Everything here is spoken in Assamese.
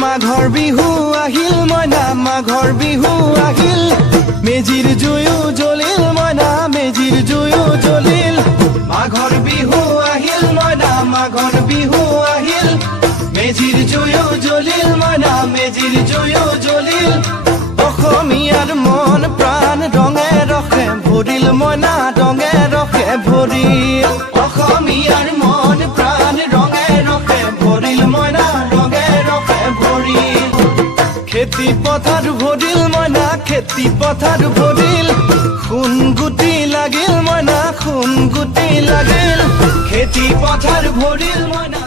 মাঘৰ বিহু আহিল মইনা মাঘৰ বিহু আহিল মেজিৰ জুয়ো জ্বলিল মইনা মেজিৰ জুয়ো জ্বলিল মাঘৰ বিহু আহিল মইনা মাঘৰ বিহু আহিল মেজিৰ জুয়ো জ্বলিল মইনা মেজিৰ জুয়ো জ্বলিল অসমীয়াৰ মন প্ৰাণ ৰঙে ৰসে ভৰিল মইনা ৰঙে ৰসে ভৰিল অসমীয়াৰ মন প্ৰাণ ৰঙে ৰসে ভৰিল মইনা ৰঙে ৰসে ভৰিল খেতি পথাৰ ভৰিল মইনা খেতি পথাৰ ভৰিল সোণ গুটি লাগিল মইনা সোণ গুটি লাগিল খেতি পথাৰ ভৰিল মইনা